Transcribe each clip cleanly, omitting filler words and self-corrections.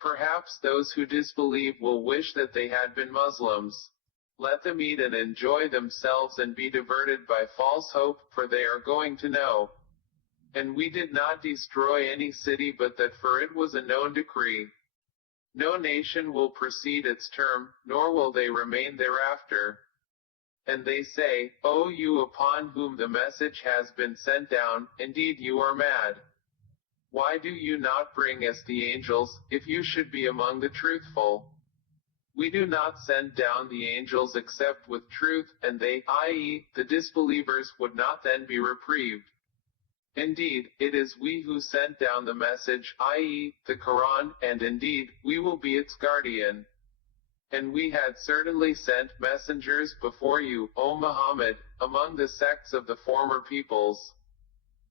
Perhaps those who disbelieve will wish that they had been Muslims. Let them eat and enjoy themselves and be diverted by false hope, for they are going to know. And we did not destroy any city but that for it was a known decree. No nation will precede its term, nor will they remain thereafter. And they say, O you upon whom the message has been sent down, indeed you are mad. Why do you not bring us the angels, if you should be among the truthful? We do not send down the angels except with truth, and they, i.e., the disbelievers, would not then be reprieved. Indeed, it is we who sent down the message, i.e., the Qur'an, and indeed, we will be its guardian. And we had certainly sent messengers before you, O Muhammad, among the sects of the former peoples.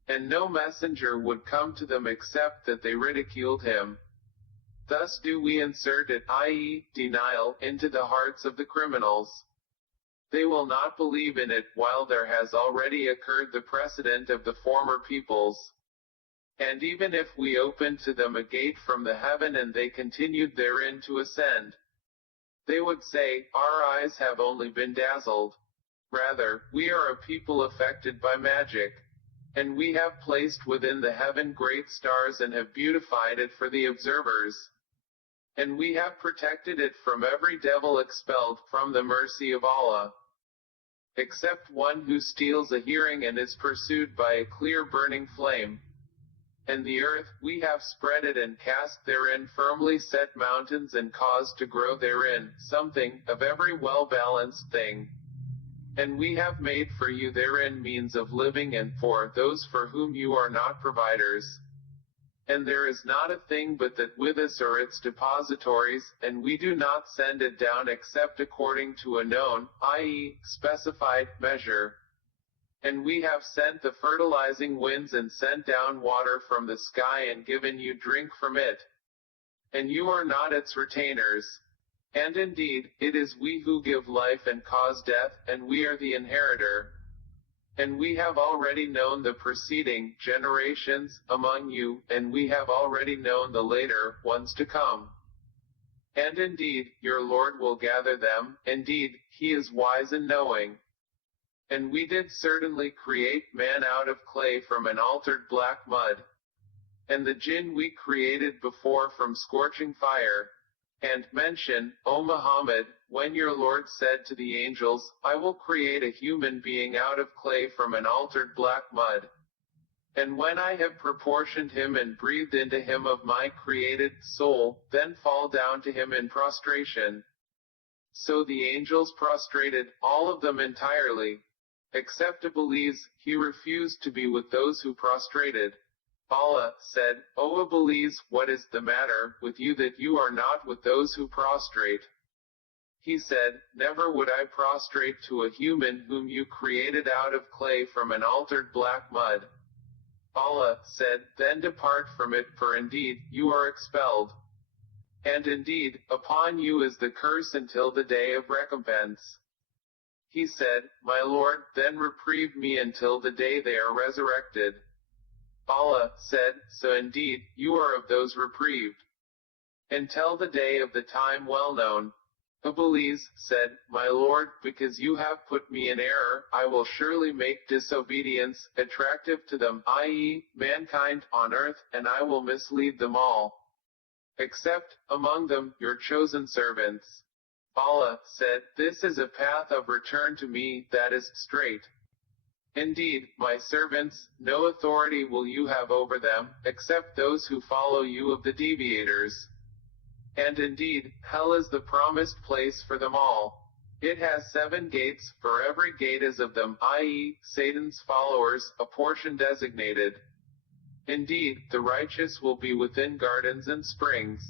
And no messenger would come to them except that they ridiculed him. Thus do we insert it, i.e., denial, into the hearts of the criminals. They will not believe in it, while there has already occurred the precedent of the former peoples. And even if we opened to them a gate from the heaven and they continued therein to ascend, they would say, our eyes have only been dazzled. Rather, we are a people affected by magic. And we have placed within the heaven great stars and have beautified it for the observers. And we have protected it from every devil expelled from the mercy of Allah. Except one who steals a hearing and is pursued by a clear burning flame. And the earth, we have spread it and cast therein firmly set mountains and caused to grow therein something of every well-balanced thing. And we have made for you therein means of living and for those for whom you are not providers. And there is not a thing but that with us are its depositories, and we do not send it down except according to a known, i.e., specified, measure. And we have sent the fertilizing winds and sent down water from the sky and given you drink from it. And you are not its retainers. And indeed, it is we who give life and cause death, and we are the inheritor. And we have already known the preceding generations among you, and we have already known the later ones to come. And indeed, your Lord will gather them, indeed, he is wise and knowing. And we did certainly create man out of clay from an altered black mud. And the jinn we created before from scorching fire. And mention, O Muhammad, when your Lord said to the angels, I will create a human being out of clay from an altered black mud. And when I have proportioned him and breathed into him of my created soul, then fall down to him in prostration. So the angels prostrated, all of them entirely. Except Iblis, he refused to be with those who prostrated. Allah said, O Iblis, what is the matter with you that you are not with those who prostrate? He said, never would I prostrate to a human whom you created out of clay from an altered black mud. Allah said, then depart from it, for indeed, you are expelled. And indeed, upon you is the curse until the day of recompense. He said, my Lord, then reprieve me until the day they are resurrected. Allah said, so indeed, you are of those reprieved. Until the day of the time well known. Iblis said, my Lord, because you have put me in error, I will surely make disobedience attractive to them, i.e., mankind, on earth, and I will mislead them all. Except, among them, your chosen servants. Allah said, this is a path of return to me that is straight. Indeed, my servants, no authority will you have over them, except those who follow you of the deviators. And indeed, hell is the promised place for them all. It has 7 gates, for every gate is of them, i.e., Satan's followers, a portion designated. Indeed, the righteous will be within gardens and springs.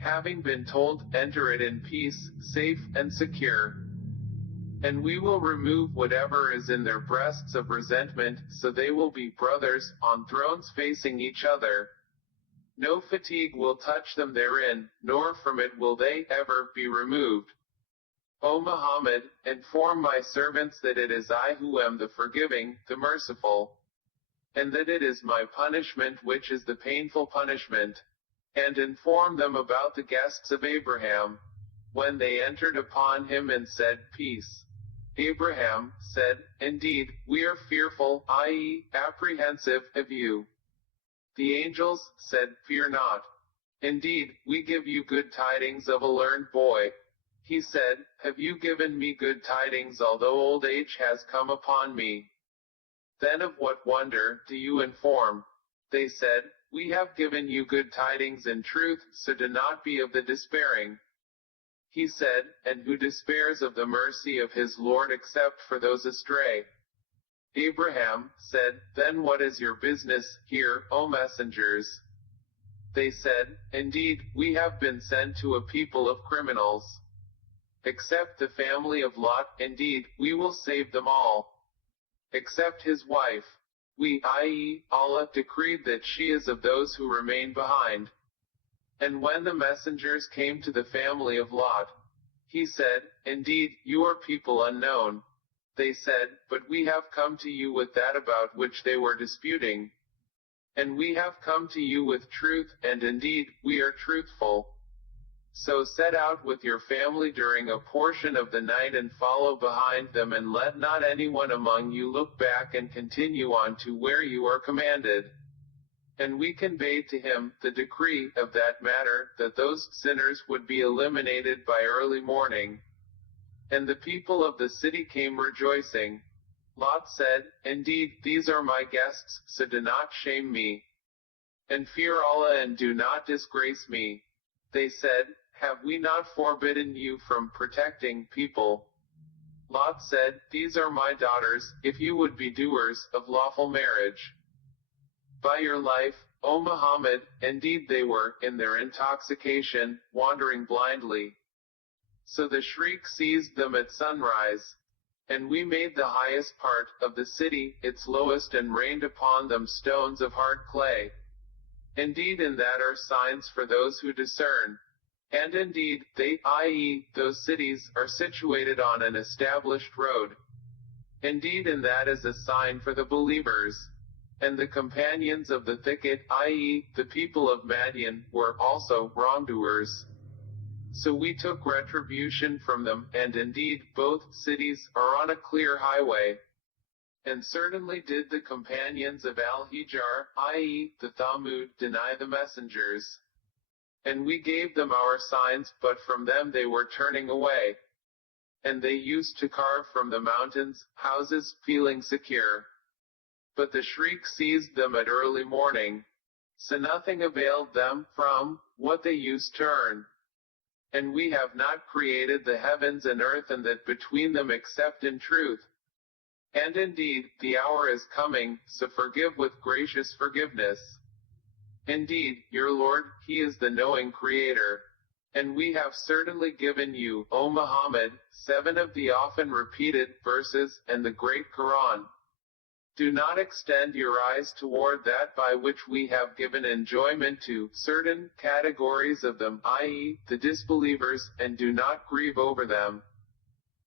Having been told, enter it in peace, safe and secure. And we will remove whatever is in their breasts of resentment, so they will be brothers, on thrones facing each other. No fatigue will touch them therein, nor from it will they ever be removed. O Muhammad, inform my servants that it is I who am the forgiving, the merciful. And that it is my punishment which is the painful punishment. and inform them about the guests of Abraham, when they entered upon him and said, Peace. Abraham said, Indeed, we are fearful, i.e., apprehensive, of you. The angels said, Fear not. Indeed, we give you good tidings of a learned boy. He said, Have you given me good tidings although old age has come upon me? Then of what wonder do you inform? They said, We have given you good tidings in truth, so do not be of the despairing. He said, And who despairs of the mercy of his Lord except for those astray? Abraham said, Then what is your business here, O messengers? They said, Indeed, we have been sent to a people of criminals. Except the family of Lot, indeed, we will save them all. Except his wife. We, i.e., Allah, decreed that she is of those who remain behind. And when the messengers came to the family of Lot, he said, Indeed, you are people unknown. They said, But we have come to you with that about which they were disputing. And we have come to you with truth, and indeed, we are truthful. So set out with your family during a portion of the night and follow behind them, and let not anyone among you look back, and continue on to where you are commanded. And we conveyed to him the decree of that matter, that those sinners would be eliminated by early morning. And the people of the city came rejoicing. Lot said, Indeed, these are my guests, so do not shame me. And fear Allah and do not disgrace me. They said, Have we not forbidden you from protecting people? Lot said, These are my daughters, if you would be doers of lawful marriage. By your life, O Muhammad, indeed they were, in their intoxication, wandering blindly. So the shriek seized them at sunrise. And we made the highest part of the city its lowest, and rained upon them stones of hard clay. Indeed in that are signs for those who discern. And indeed, they, i.e., those cities, are situated on an established road. Indeed in that is a sign for the believers. And the companions of the thicket, i.e., the people of Madian, were also wrongdoers. So we took retribution from them, and indeed, both cities are on a clear highway. And certainly did the companions of Al-Hijr, i.e., the Thamud, deny the messengers. And we gave them our signs, but from them they were turning away. And they used to carve from the mountains houses, feeling secure. But the shriek seized them at early morning. So nothing availed them from what they used to earn. And we have not created the heavens and earth and that between them except in truth. And indeed, the hour is coming, so forgive with gracious forgiveness. Indeed, your Lord, He is the knowing Creator. And we have certainly given you, O Muhammad, 7 of the often repeated verses, and the great Qur'an. Do not extend your eyes toward that by which we have given enjoyment to certain categories of them, i.e., the disbelievers, and do not grieve over them.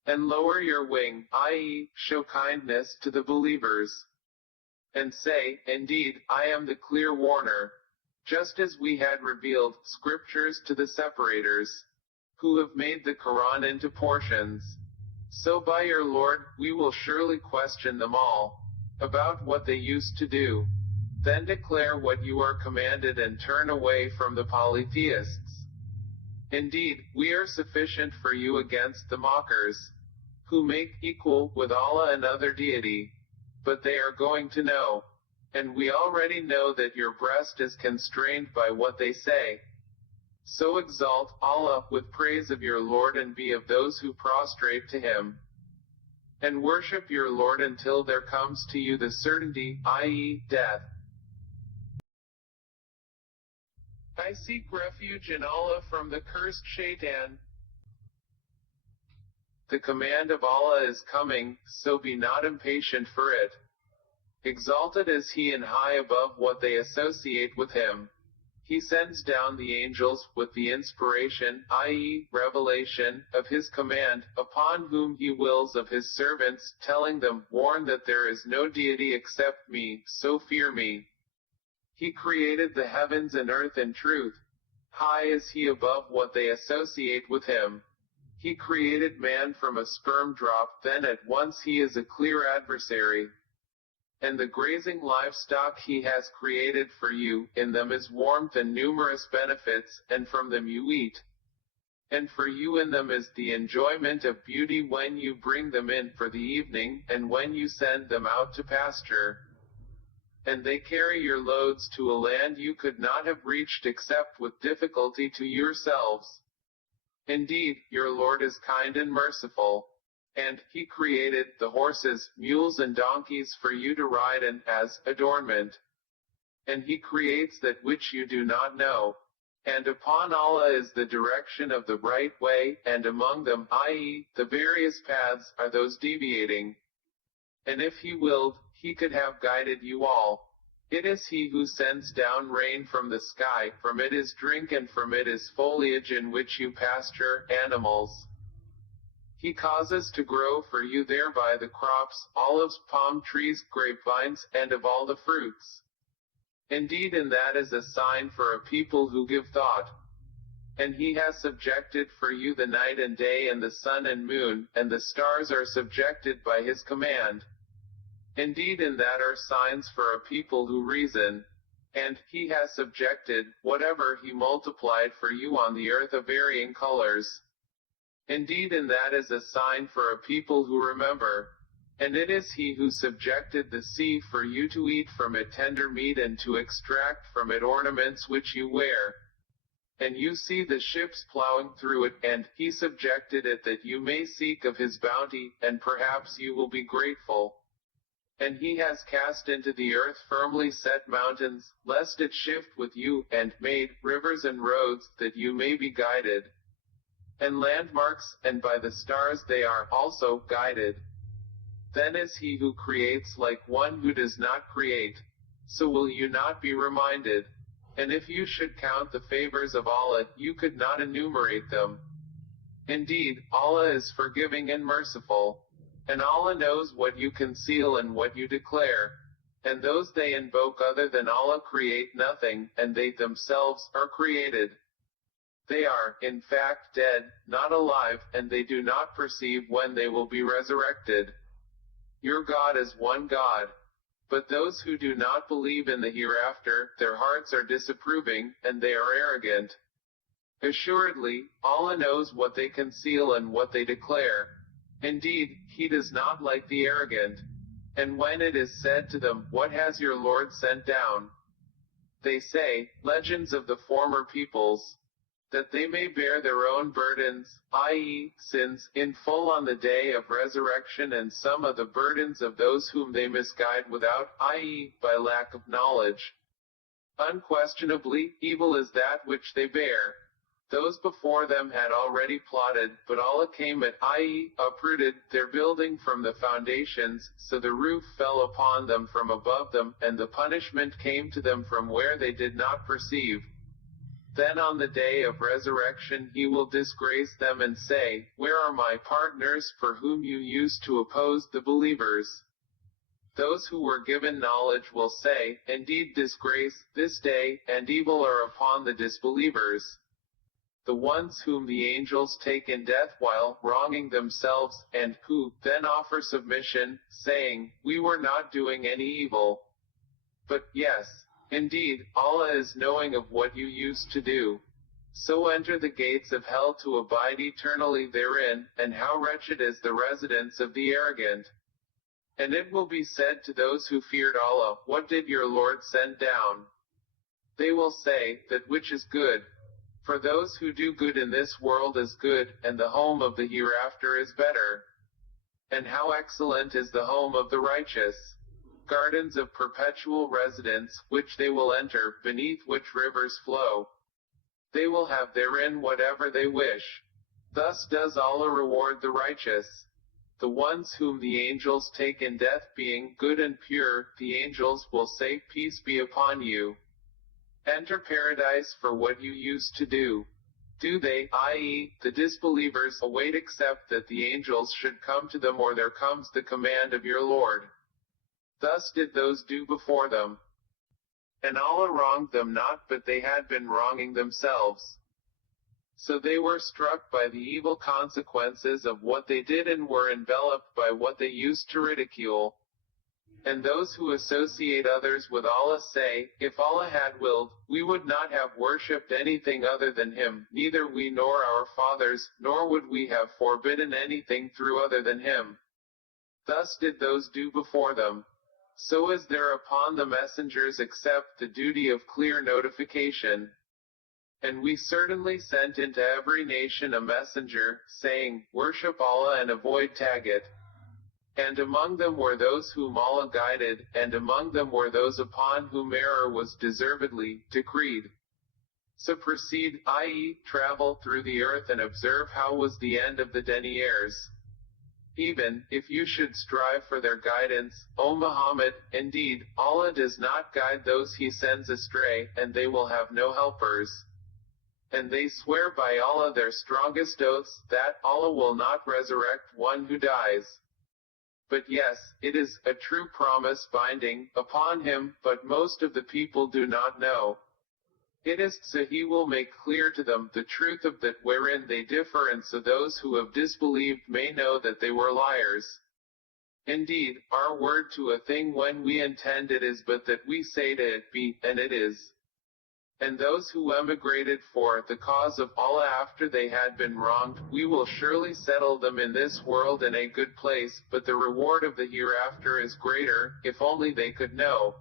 And lower your wing, i.e., show kindness to the believers. And say, Indeed, I am the clear warner. Just as we had revealed scriptures to the separators, who have made the Qur'an into portions. So by your Lord, we will surely question them all about what they used to do. Then declare what you are commanded and turn away from the polytheists. Indeed, we are sufficient for you against the mockers, who make equal with Allah another deity. But they are going to know. And we already know that your breast is constrained by what they say. So exalt Allah with praise of your Lord and be of those who prostrate to Him. And worship your Lord until there comes to you the certainty, i.e., death. I seek refuge in Allah from the cursed Shaitan. The command of Allah is coming, so be not impatient for it. Exalted is He and high above what they associate with Him. He sends down the angels with the inspiration, i.e., revelation, of His command, upon whom He wills of His servants, telling them, Warn that there is no deity except me, so fear me. He created the heavens and earth in truth. High is he above what they associate with him. He created man from a sperm drop, then at once he is a clear adversary. And the grazing livestock he has created for you, in them is warmth and numerous benefits, and from them you eat. And for you in them is the enjoyment of beauty when you bring them in for the evening, and when you send them out to pasture. And they carry your loads to a land you could not have reached except with difficulty to yourselves. Indeed, your Lord is kind and merciful. And he created the horses, mules and donkeys for you to ride in, as adornment. And he creates that which you do not know. And upon Allah is the direction of the right way, and among them, i.e., the various paths, are those deviating. And if he willed, he could have guided you all. It is he who sends down rain from the sky, from it is drink and from it is foliage in which you pasture animals. He causes to grow for you thereby the crops, olives, palm trees, grapevines, and of all the fruits. Indeed, and that is a sign for a people who give thought. And he has subjected for you the night and day, and the sun and moon, and the stars are subjected by his command. Indeed, and that are signs for a people who reason. And he has subjected whatever he multiplied for you on the earth of varying colors. Indeed, and that is a sign for a people who remember. And it is he who subjected the sea for you to eat from it tender meat and to extract from it ornaments which you wear. And you see the ships plowing through it, and he subjected it that you may seek of his bounty, and perhaps you will be grateful. And he has cast into the earth firmly set mountains, lest it shift with you, and made rivers and roads, that you may be guided. And landmarks, and by the stars they are also guided. Then is he who creates like one who does not create. So will you not be reminded? And if you should count the favors of Allah, you could not enumerate them. Indeed, Allah is forgiving and merciful. And Allah knows what you conceal and what you declare. And those they invoke other than Allah create nothing, and they themselves are created. They are, in fact, dead, not alive, and they do not perceive when they will be resurrected. Your God is one God. But those who do not believe in the hereafter, their hearts are disapproving, and they are arrogant. Assuredly, Allah knows what they conceal and what they declare. Indeed, he does not like the arrogant. And when it is said to them, "What has your Lord sent down?" they say, "Legends of the former peoples," that they may bear their own burdens, i.e., sins, in full on the day of resurrection, and some of the burdens of those whom they misguide without, i.e., by lack of knowledge. Unquestionably, evil is that which they bear. Those before them had already plotted, but Allah came at, i.e., uprooted, their building from the foundations, so the roof fell upon them from above them, and the punishment came to them from where they did not perceive. Then on the day of resurrection he will disgrace them and say, "Where are my partners for whom you used to oppose the believers?" Those who were given knowledge will say, "Indeed disgrace, this day, and evil are upon the disbelievers. The ones whom the angels take in death while wronging themselves, and who then offer submission, saying, 'We were not doing any evil.' But yes, indeed, Allah is knowing of what you used to do. So enter the gates of hell to abide eternally therein, and how wretched is the residence of the arrogant. And it will be said to those who feared Allah, 'What did your Lord send down?' They will say, 'That which is good.' For those who do good in this world is good, and the home of the hereafter is better. And how excellent is the home of the righteous! Gardens of perpetual residence, which they will enter, beneath which rivers flow. They will have therein whatever they wish. Thus does Allah reward the righteous. The ones whom the angels take in death being good and pure, the angels will say, 'Peace be upon you. Enter paradise for what you used to do.' Do they, i.e., the disbelievers, await except that the angels should come to them, or there comes the command of your Lord? Thus did those do before them. And Allah wronged them not, but they had been wronging themselves. So they were struck by the evil consequences of what they did and were enveloped by what they used to ridicule. And those who associate others with Allah say, if Allah had willed, we would not have worshipped anything other than Him, neither we nor our fathers, nor would we have forbidden anything through other than Him. Thus did those do before them. So is there upon the messengers except the duty of clear notification. And we certainly sent into every nation a messenger, saying, worship Allah and avoid Taghut. And among them were those whom Allah guided, and among them were those upon whom error was deservedly decreed. So proceed, i.e., travel through the earth and observe how was the end of the deniers. Even if you should strive for their guidance, O Muhammad, indeed, Allah does not guide those He sends astray, and they will have no helpers. And they swear by Allah their strongest oaths, that Allah will not resurrect one who dies. But yes, it is a true promise binding upon Him, but most of the people do not know. It is so He will make clear to them the truth of that wherein they differ, and so those who have disbelieved may know that they were liars. Indeed, our word to a thing when we intend it is but that we say to it, be, and it is. And those who emigrated for the cause of Allah after they had been wronged, we will surely settle them in this world in a good place, but the reward of the hereafter is greater, if only they could know.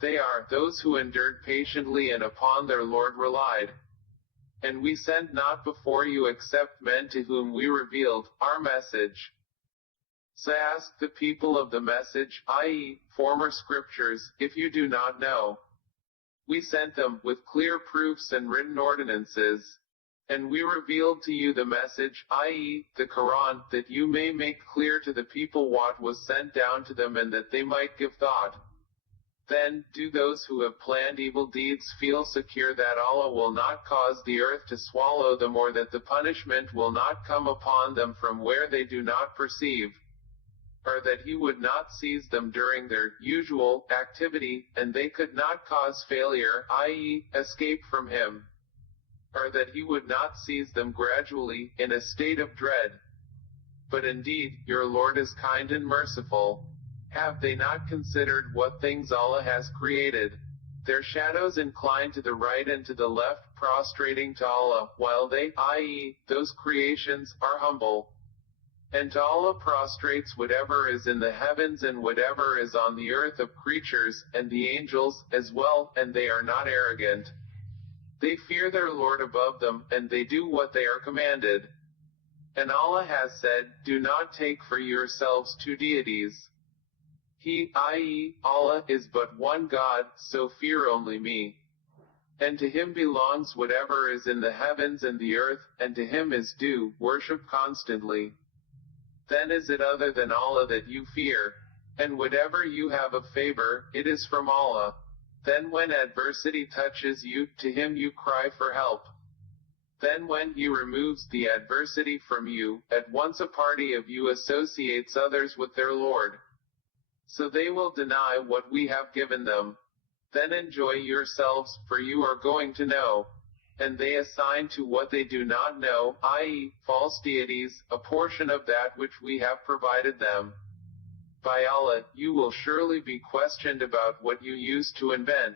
They are those who endured patiently and upon their Lord relied. And we sent not before you except men to whom we revealed our message. So ask the people of the message, i.e., former scriptures, if you do not know. We sent them with clear proofs and written ordinances. And we revealed to you the message, i.e., the Qur'an, that you may make clear to the people what was sent down to them and that they might give thought. Then, do those who have planned evil deeds feel secure that Allah will not cause the earth to swallow them, or that the punishment will not come upon them from where they do not perceive? Or that He would not seize them during their usual activity, and they could not cause failure, i.e., escape from Him? Or that He would not seize them gradually, in a state of dread? But indeed, your Lord is kind and merciful. Have they not considered what things Allah has created? Their shadows incline to the right and to the left, prostrating to Allah, while they, i.e., those creations, are humble. And to Allah prostrates whatever is in the heavens and whatever is on the earth of creatures, and the angels, as well, and they are not arrogant. They fear their Lord above them, and they do what they are commanded. And Allah has said, do not take for yourselves two deities. He, i.e., Allah, is but one God, so fear only me. And to Him belongs whatever is in the heavens and the earth, and to Him is due worship constantly. Then is it other than Allah that you fear? And whatever you have of favor, it is from Allah. Then when adversity touches you, to Him you cry for help. Then when He removes the adversity from you, at once a party of you associates others with their Lord. So they will deny what we have given them. Then enjoy yourselves, for you are going to know. And they assign to what they do not know, i.e., false deities, a portion of that which we have provided them. By Allah, you will surely be questioned about what you used to invent.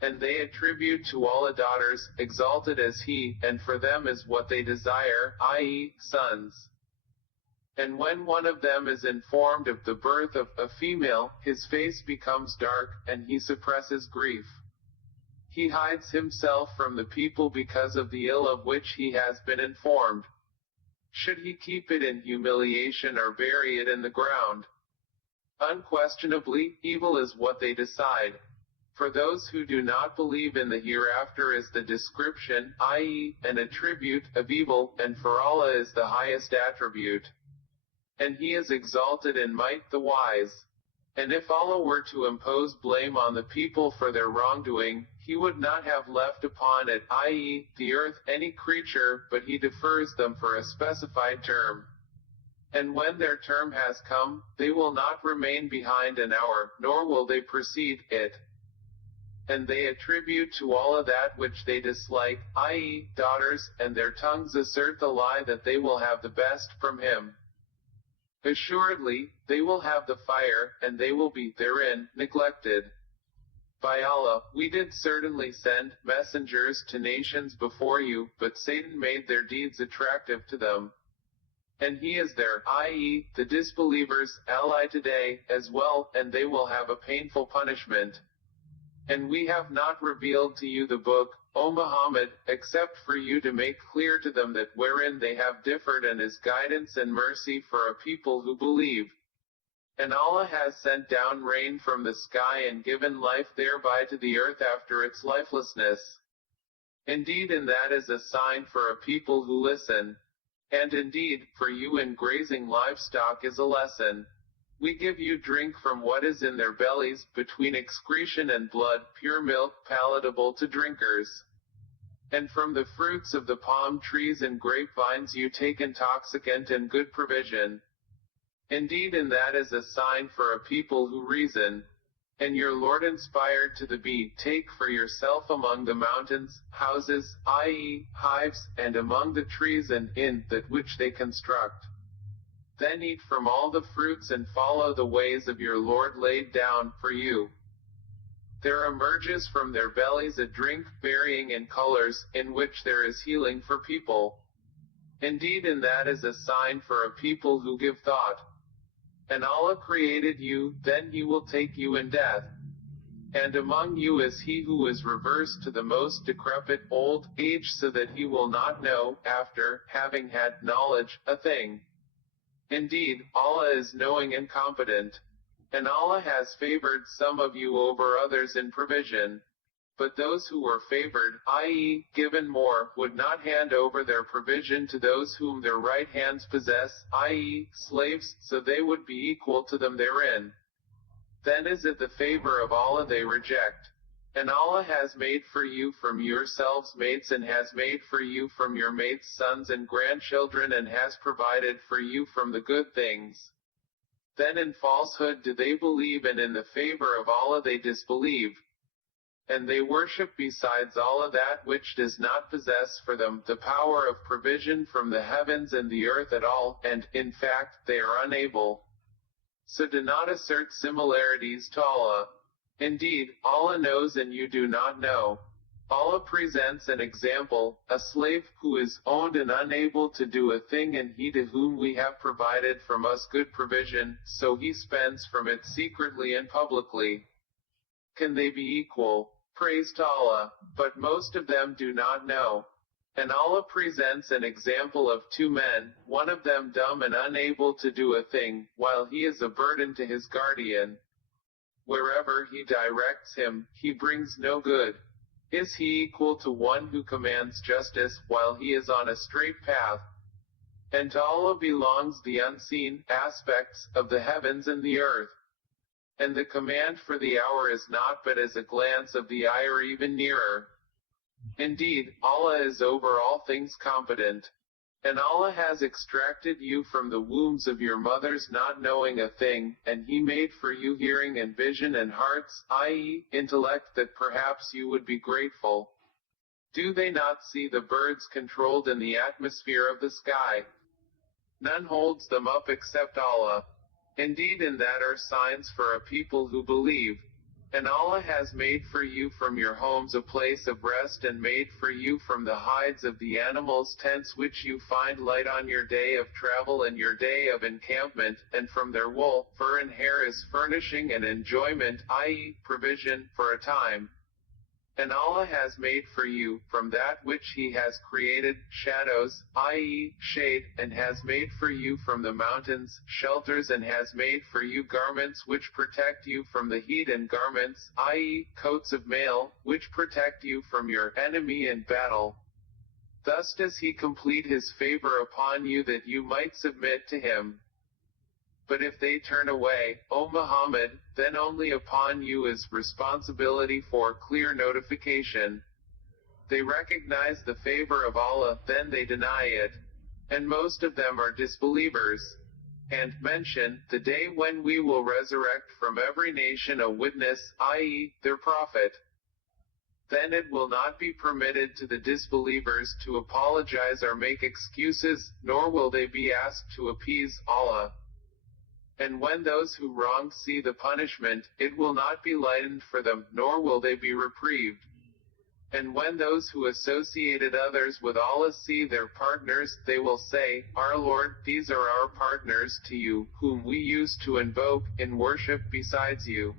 And they attribute to Allah daughters, exalted as He, and for them is what they desire, i.e., sons. And when one of them is informed of the birth of a female, his face becomes dark, and he suppresses grief. He hides himself from the people because of the ill of which he has been informed. Should he keep it in humiliation or bury it in the ground? Unquestionably, evil is what they decide. For those who do not believe in the hereafter is the description, i.e., an attribute, of evil, and for Allah is the highest attribute. And He is exalted in might, the wise. And if Allah were to impose blame on the people for their wrongdoing, He would not have left upon it, i.e., the earth, any creature, but He defers them for a specified term. And when their term has come, they will not remain behind an hour, nor will they precede it. and they attribute to Allah that which they dislike, i.e., daughters, and their tongues assert the lie that they will have the best from Him. Assuredly, they will have the fire, and they will be therein neglected. By Allah, we did certainly send messengers to nations before you, but Satan made their deeds attractive to them. And he is their, i.e., the disbelievers, ally today, as well, and they will have a painful punishment. And we have not revealed to you the book, O Muhammad, except for you to make clear to them that wherein they have differed and is guidance and mercy for a people who believe. And Allah has sent down rain from the sky and given life thereby to the earth after its lifelessness. Indeed, and that is a sign for a people who listen. And indeed, for you in grazing livestock is a lesson. We give you drink from what is in their bellies, between excretion and blood, pure milk, palatable to drinkers. And from the fruits of the palm trees and grapevines you take intoxicant and good provision. Indeed, and that is a sign for a people who reason. And your Lord inspired to the bee, take for yourself among the mountains, houses, i.e., hives, and among the trees and in that which they construct. Then eat from all the fruits and follow the ways of your Lord laid down for you. There emerges from their bellies a drink varying in colors, in which there is healing for people. Indeed, and that is a sign for a people who give thought. And Allah created you, then He will take you in death. And among you is he who is reversed to the most decrepit old age, so that he will not know, after having had knowledge, a thing. Indeed, Allah is knowing and competent. And Allah has favored some of you over others in provision. But those who were favored, i.e., given more, would not hand over their provision to those whom their right hands possess, i.e., slaves, so they would be equal to them therein. Then is it the favor of Allah they reject. And Allah has made for you from yourselves mates, and has made for you from your mates sons and grandchildren, and has provided for you from the good things. Then in falsehood do they believe, and in the favor of Allah they disbelieve. And they worship besides Allah that which does not possess for them the power of provision from the heavens and the earth at all, and, in fact, they are unable. So do not assert similarities to Allah. Indeed, Allah knows and you do not know. Allah presents an example, a slave who is owned and unable to do a thing, and he to whom we have provided from us good provision, so he spends from it secretly and publicly. Can they be equal? Praise to Allah, but most of them do not know. And Allah presents an example of two men, one of them dumb and unable to do a thing, while he is a burden to his guardian. Wherever he directs him, he brings no good. Is he equal to one who commands justice, while he is on a straight path? And to Allah belongs the unseen aspects of the heavens and the earth. And the command for the hour is not but as a glance of the eye, or even nearer. Indeed, Allah is over all things competent. And Allah has extracted you from the wombs of your mothers not knowing a thing, and He made for you hearing and vision and hearts, i.e., intellect, that perhaps you would be grateful. Do they not see the birds controlled in the atmosphere of the sky? None holds them up except Allah. Indeed, and that are signs for a people who believe. And Allah has made for you from your homes a place of rest, and made for you from the hides of the animals tents which you find light on your day of travel and your day of encampment, and from their wool, fur and hair is furnishing and enjoyment, i.e., provision, for a time. And Allah has made for you, from that which He has created, shadows, i.e., shade, and has made for you from the mountains, shelters, and has made for you garments which protect you from the heat, and garments, i.e., coats of mail, which protect you from your enemy in battle. Thus does He complete His favor upon you, that you might submit to Him. But if they turn away, O Muhammad, then only upon you is responsibility for clear notification. They recognize the favor of Allah, then they deny it. And most of them are disbelievers. And mention the day when we will resurrect from every nation a witness, i.e., their prophet. Then it will not be permitted to the disbelievers to apologize or make excuses, nor will they be asked to appease Allah. And when those who wrong see the punishment, it will not be lightened for them, nor will they be reprieved. And when those who associated others with Allah see their partners, they will say, Our Lord, these are our partners to you, whom we used to invoke in worship besides you.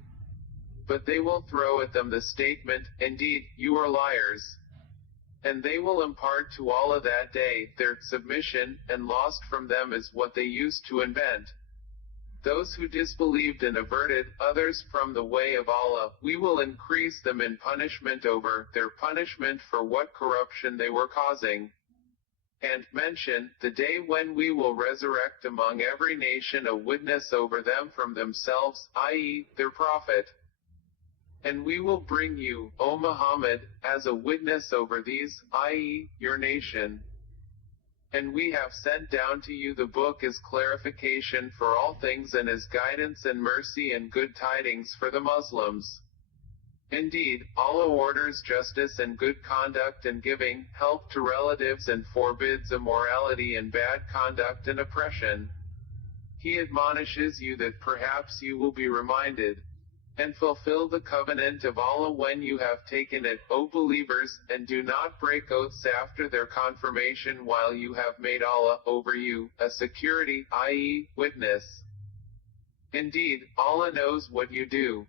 But they will throw at them the statement, Indeed, you are liars. And they will impart to Allah that day their submission, and lost from them is what they used to invent. Those who disbelieved and averted others from the way of Allah, we will increase them in punishment over their punishment for what corruption they were causing. And mention the day when we will resurrect among every nation a witness over them from themselves, i.e., their prophet. And we will bring you, O Muhammad, as a witness over these, i.e., your nation. And we have sent down to you the book as clarification for all things and as guidance and mercy and good tidings for the Muslims. Indeed, Allah orders justice and good conduct and giving help to relatives and forbids immorality and bad conduct and oppression. He admonishes you that perhaps you will be reminded. And fulfill the covenant of Allah when you have taken it, O believers, and do not break oaths after their confirmation while you have made Allah over you a security, i.e., witness. Indeed, Allah knows what you do.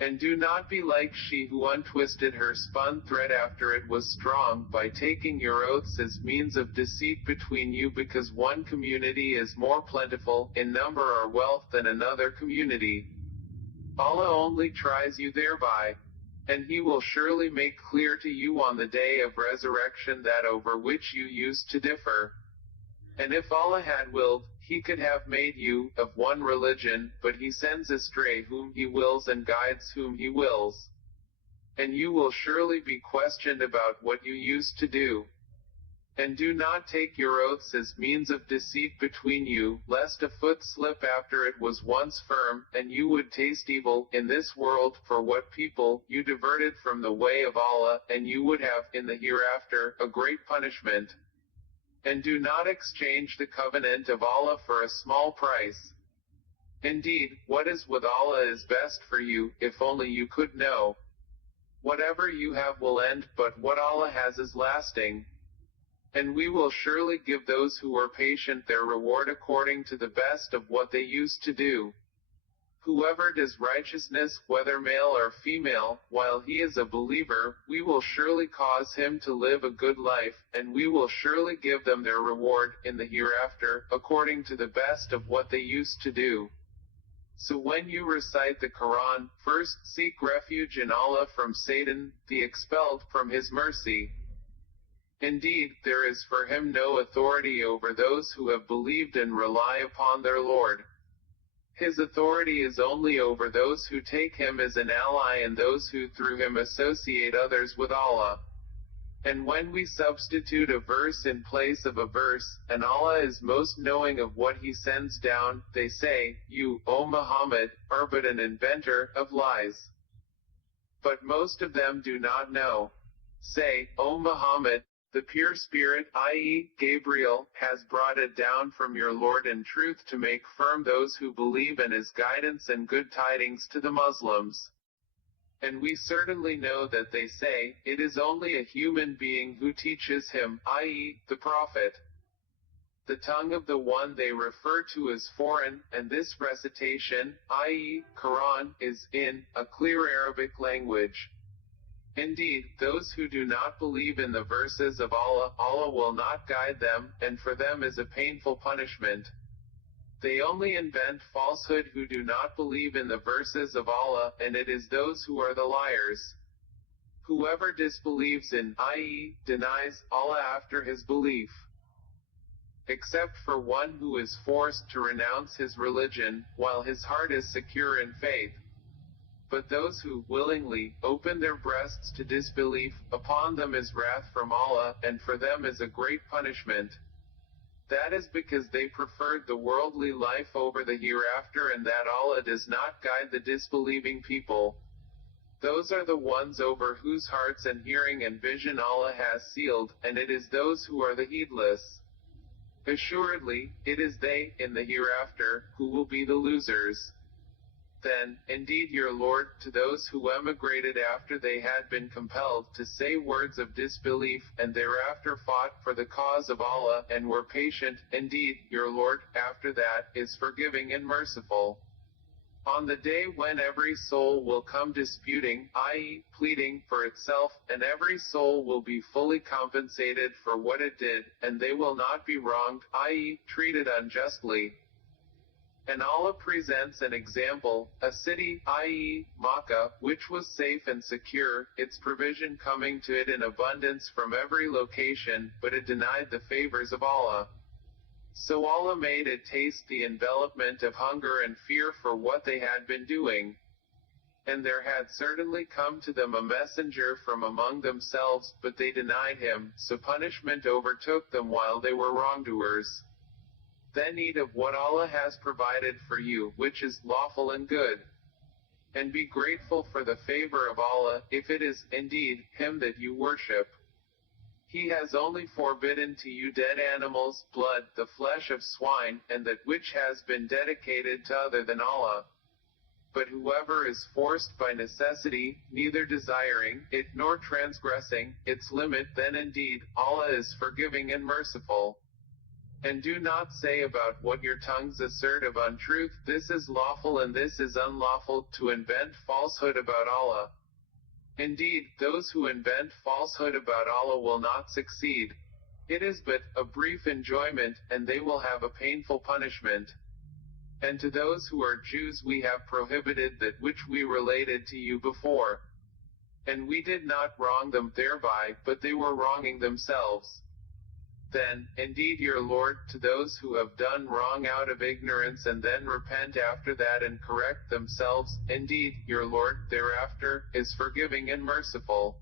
And do not be like she who untwisted her spun thread after it was strong by taking your oaths as means of deceit between you because one community is more plentiful in number or wealth than another community. Allah only tries you thereby, and He will surely make clear to you on the day of resurrection that over which you used to differ. And if Allah had willed, He could have made you of one religion, but He sends astray whom He wills and guides whom He wills. And you will surely be questioned about what you used to do. And do not take your oaths as means of deceit between you, lest a foot slip after it was once firm, and you would taste evil in this world for what people you diverted from the way of Allah, and you would have in the hereafter a great punishment. And do not exchange the covenant of Allah for a small price. Indeed, what is with Allah is best for you, if only you could know. Whatever you have will end, but what Allah has is lasting. And we will surely give those who are patient their reward according to the best of what they used to do. Whoever does righteousness, whether male or female, while he is a believer, we will surely cause him to live a good life, and we will surely give them their reward in the hereafter, according to the best of what they used to do. So when you recite the Qur'an, first seek refuge in Allah from Satan, the expelled from His mercy. Indeed, there is for him no authority over those who have believed and rely upon their Lord. His authority is only over those who take him as an ally and those who through him associate others with Allah. And when we substitute a verse in place of a verse, and Allah is most knowing of what He sends down, they say, You, O Muhammad, are but an inventor of lies. But most of them do not know. Say, O Muhammad, the pure spirit, i.e., Gabriel, has brought it down from your Lord in truth to make firm those who believe and as guidance and good tidings to the Muslims. And we certainly know that they say, it is only a human being who teaches him, i.e., the Prophet. The tongue of the one they refer to as foreign, and this recitation, i.e., Qur'an, is in a clear Arabic language. Indeed, those who do not believe in the verses of Allah, Allah will not guide them, and for them is a painful punishment. They only invent falsehood who do not believe in the verses of Allah, and it is those who are the liars. Whoever disbelieves in, i.e., denies, Allah after his belief, except for one who is forced to renounce his religion, while his heart is secure in faith. But those who willingly open their breasts to disbelief, upon them is wrath from Allah, and for them is a great punishment. That is because they preferred the worldly life over the hereafter, and that Allah does not guide the disbelieving people. Those are the ones over whose hearts and hearing and vision Allah has sealed, and it is those who are the heedless. Assuredly, it is they, in the hereafter, who will be the losers. Then, indeed your Lord, to those who emigrated after they had been compelled to say words of disbelief, and thereafter fought for the cause of Allah, and were patient, indeed, your Lord, after that, is forgiving and merciful. On the day when every soul will come disputing, i.e., pleading for itself, and every soul will be fully compensated for what it did, and they will not be wronged, i.e., treated unjustly. And Allah presents an example, a city, i.e., Makkah, which was safe and secure, its provision coming to it in abundance from every location, but it denied the favors of Allah. So Allah made it taste the envelopment of hunger and fear for what they had been doing. And there had certainly come to them a messenger from among themselves, but they denied him, so punishment overtook them while they were wrongdoers. Then eat of what Allah has provided for you, which is lawful and good. And be grateful for the favor of Allah, if it is, indeed, Him that you worship. He has only forbidden to you dead animals, blood, the flesh of swine, and that which has been dedicated to other than Allah. But whoever is forced by necessity, neither desiring it nor transgressing its limit, then indeed, Allah is forgiving and merciful. And do not say about what your tongues assert of untruth, this is lawful and this is unlawful, to invent falsehood about Allah. Indeed, those who invent falsehood about Allah will not succeed. It is but a brief enjoyment, and they will have a painful punishment. And to those who are Jews we have prohibited that which we related to you before. And we did not wrong them thereby, but they were wronging themselves. Then, indeed your Lord, to those who have done wrong out of ignorance and then repent after that and correct themselves, indeed, your Lord, thereafter, is forgiving and merciful.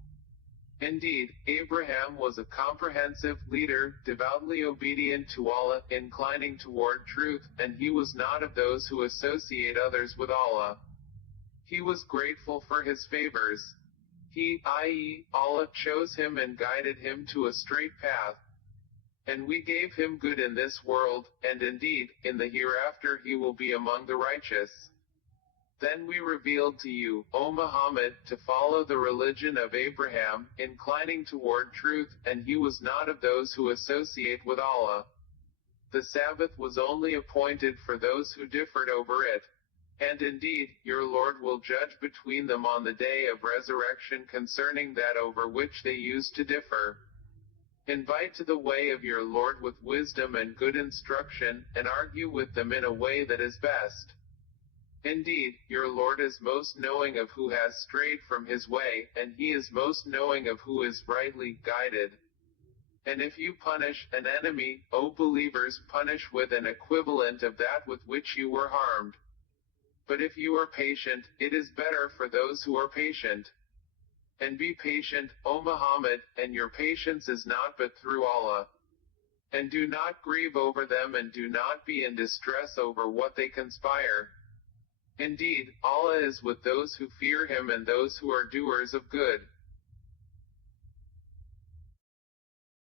Indeed, Abraham was a comprehensive leader, devoutly obedient to Allah, inclining toward truth, and he was not of those who associate others with Allah. He was grateful for his favors. He, i.e., Allah, chose him and guided him to a straight path. And we gave him good in this world, and indeed, in the hereafter he will be among the righteous. Then we revealed to you, O Muhammad, to follow the religion of Abraham, inclining toward truth, and he was not of those who associate with Allah. The Sabbath was only appointed for those who differed over it. And indeed, your Lord will judge between them on the day of resurrection concerning that over which they used to differ. Invite to the way of your Lord with wisdom and good instruction, and argue with them in a way that is best. Indeed, your Lord is most knowing of who has strayed from his way, and he is most knowing of who is rightly guided. And if you punish an enemy, O believers, punish with an equivalent of that with which you were harmed. But if you are patient, it is better for those who are patient. And be patient, O Muhammad, and your patience is not but through Allah. And do not grieve over them and do not be in distress over what they conspire. Indeed, Allah is with those who fear Him and those who are doers of good.